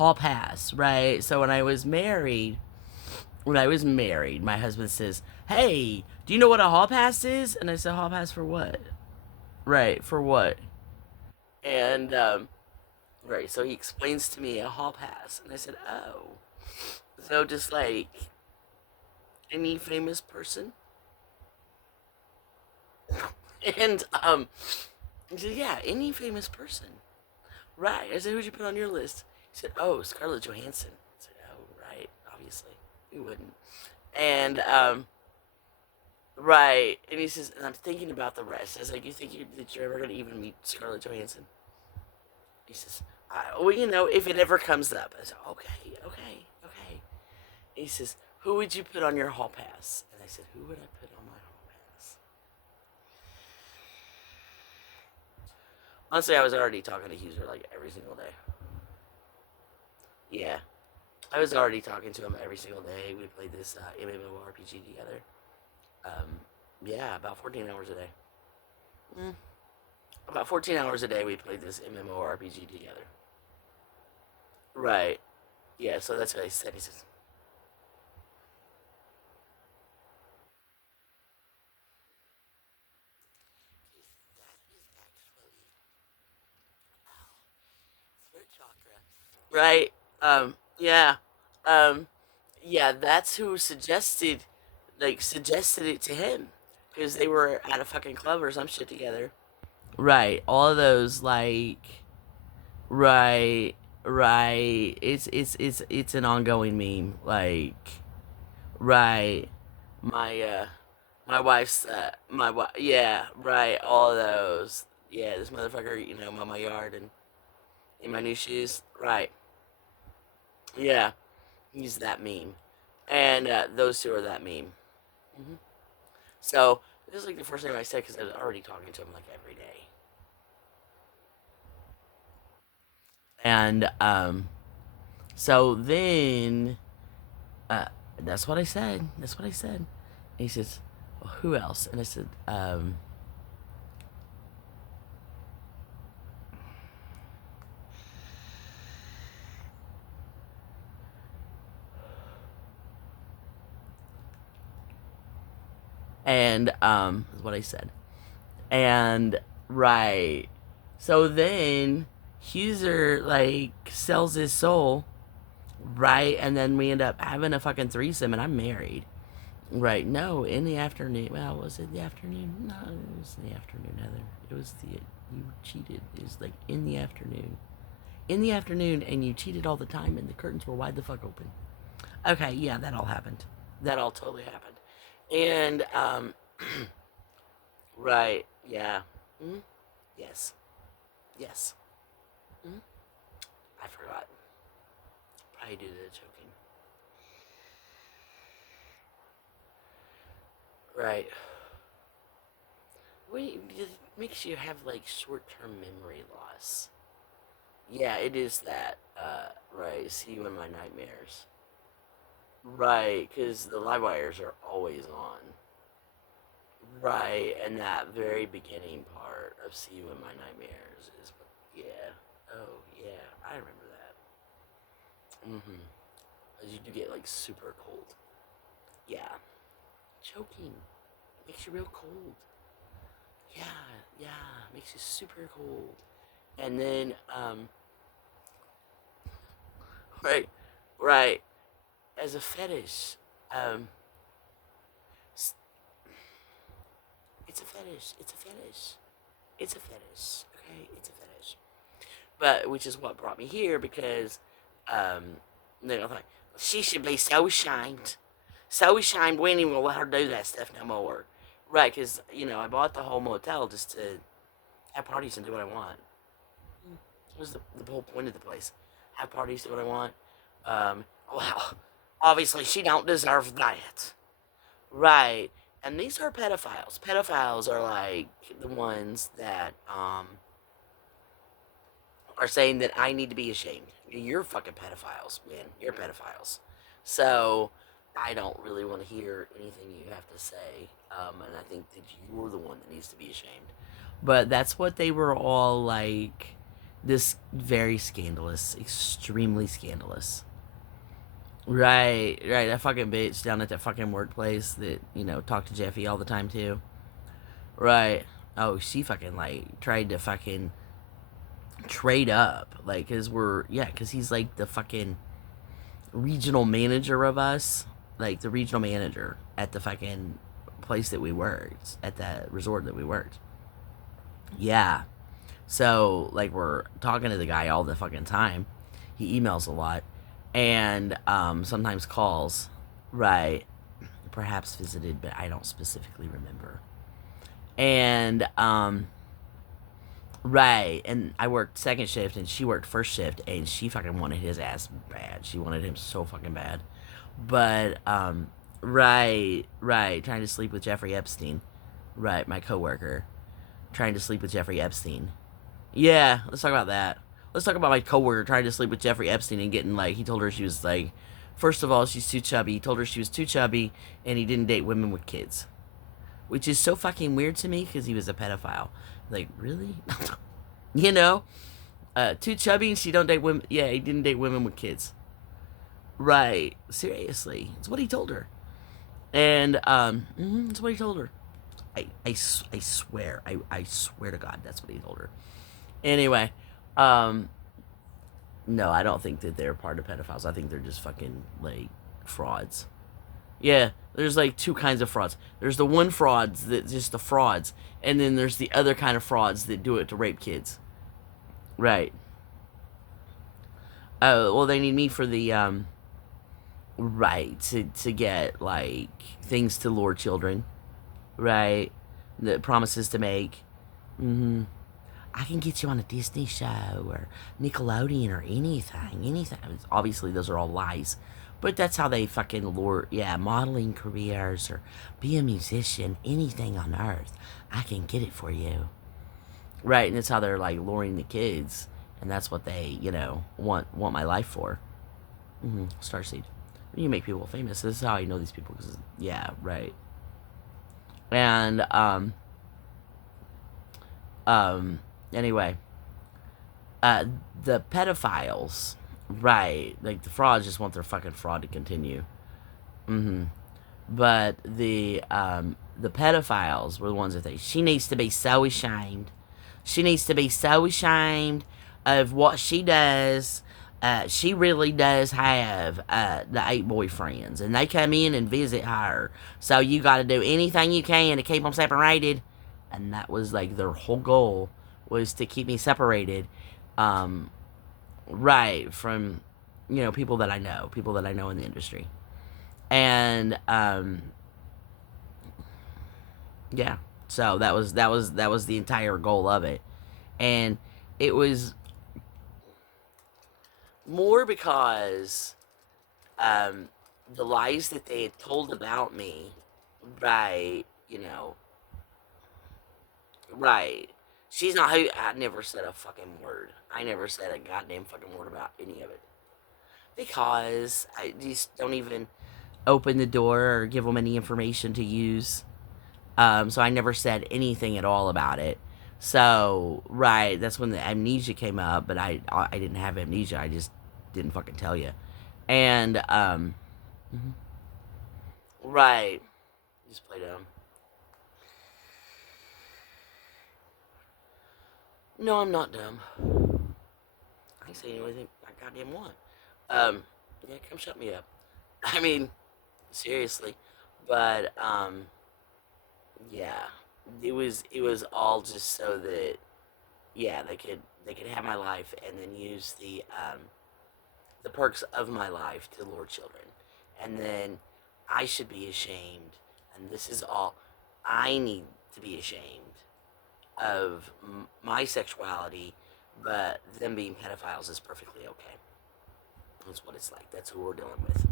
Hallpass, right? So when I was married, my husband says, "Hey, do you know what a Hallpass is?" And I said, "Hallpass for what?" Right, for what? And right, so he explains to me a Hallpass, and I said, "Oh, so just like any famous person?" And he said, "Yeah, any famous person." Right. I said, "Who'd you put on your list?" He said, "Oh, Scarlett Johansson." I said, "Oh, right, obviously, we wouldn't." And right. And he says, and I'm thinking about the rest. I was like, that you're ever gonna even meet Scarlett Johansson? He says, well, if it ever comes up." I said, "Okay, okay, okay." He says, "Who would you put on your hall pass?" And I said, "Who would I put on my hall pass?" Honestly, I was already talking to Huser like every single day. Yeah, I was already talking to him every single day. We played this MMORPG together. Um, yeah, about 14 hours a day. Mm. About 14 hours a day, we played this MMORPG together. Right. Yeah, so that's what he said. He says, that is actually throat chakra. Right. Yeah. Um, yeah, that's who suggested it to him. Because they were at a fucking club or some shit together. Right. All of those, right, right. It's an ongoing meme. Right. My, my wife's, my wife, yeah, right. All of those. Yeah, this motherfucker, mowed my yard and in my new shoes. Right. Yeah. He's that meme. And those two are that meme. Hmm. So this is like the first thing I said because I was already talking to him like every day. And so then uh, that's what I said. That's what I said. And he says, well, "Who else?" And I said, and is what I said. And right. So then Huser sells his soul, right? And then we end up having a fucking threesome, and I'm married. Right. No, in the afternoon. Well, was it the afternoon? No, it was in the afternoon, Heather. It was you cheated. It was like in the afternoon. In the afternoon, and you cheated all the time, and the curtains were wide the fuck open. Okay, yeah, that all happened. That all totally happened. And, right, yeah. Mm, yes, yes. Mm, I forgot. Probably due to the choking. Right. Wait, it makes you have short term memory loss. Yeah, it is that. Right. See you in my nightmares. Right, because the live wires are always on. Right, and that very beginning part of "See You in My Nightmares" is, yeah. Oh, yeah, I remember that. Mm-hmm. As you do get super cold. Yeah, choking makes you real cold. Yeah, yeah, makes you super cold. And then, right, right, as a fetish, um, it's a fetish. It's a fetish. It's a fetish. Okay, it's a fetish. But which is what brought me here because, um, like she should be so ashamed, so ashamed. We ain't even gonna let her do that stuff no more, right? Because I bought the whole motel just to have parties and do what I want. That was the whole point of the place. Have parties, do what I want. Well, obviously she don't deserve that, right? And these are pedophiles. Pedophiles are like the ones that are saying that I need to be ashamed. You're fucking pedophiles, man. You're pedophiles. So I don't really want to hear anything you have to say. And I think that you're the one that needs to be ashamed. But that's what they were all This very scandalous, extremely scandalous. Right, right. That fucking bitch down at that fucking workplace that, talked to Jeffy all the time too. Right. Oh, she fucking, like, tried to fucking trade up. Like, cause he's like the fucking regional manager of us. Like, the regional manager at the fucking place that we worked, at that resort that we worked. Yeah. So, like, we're talking to the guy all the fucking time. He emails a lot. And sometimes calls. Right. Perhaps visited, but I don't specifically remember. And right, and I worked second shift, and she worked first shift, and she fucking wanted his ass bad. She wanted him so fucking bad. But right, right, trying to sleep with Jeffrey Epstein. Right, my coworker trying to sleep with Jeffrey Epstein. Yeah, let's talk about that. Let's talk about my coworker trying to sleep with Jeffrey Epstein and getting, like, he told her she was, like, first of all, she's too chubby. He told her she was too chubby, and he didn't date women with kids, which is so fucking weird to me because he was a pedophile. Like, really? you know, too chubby and she don't date women. Yeah, he didn't date women with kids. Right? Seriously, it's what he told her, and it's what he told her. I swear, I swear to God, that's what he told her. Anyway, um, no, I don't think that they're part of pedophiles. I think they're just fucking, like, frauds. Yeah, there's like two kinds of frauds. There's the one frauds that just the frauds, and then there's the other kind of frauds that do it to rape kids. Right. Oh, well, they need me for the right to get, like, things to lure children. Right. The promises to make. Mm-hmm. I can get you on a Disney show or Nickelodeon or anything, anything. Obviously, those are all lies, but that's how they fucking lure. Yeah, modeling careers or be a musician, anything on earth, I can get it for you. Right, and that's how they're, like, luring the kids, and that's what they, want my life for. Starseed. You make people famous. This is how I know these people. Cause, yeah, right. And um, anyway, uh, the pedophiles, right? Like, the frauds just want their fucking fraud to continue. Mm-hmm. But the pedophiles were the ones that she needs to be so ashamed. She needs to be so ashamed of what she does. She really does have the 8 boyfriends, and they come in and visit her. So you got to do anything you can to keep them separated. And that was, like, their whole goal, was to keep me separated, um, right, from, people that I know in the industry. And yeah, so that was the entire goal of it, and it was more because um, the lies that they had told about me, right, right. She's not who. I never said a fucking word. I never said a goddamn fucking word about any of it because I just don't even open the door or give them any information to use. So I never said anything at all about it. So right, that's when the amnesia came up, but I didn't have amnesia. I just didn't fucking tell you. And right, just play dumb. No, I'm not dumb. I can say anything I goddamn want. Um, yeah, come shut me up. I mean, seriously, but yeah, it was all just so that, yeah, they could have my life and then use the perks of my life to lure children. And then I should be ashamed. And this is all I need to be ashamed of my sexuality, but them being pedophiles is perfectly okay. That's what it's like. That's who we're dealing with.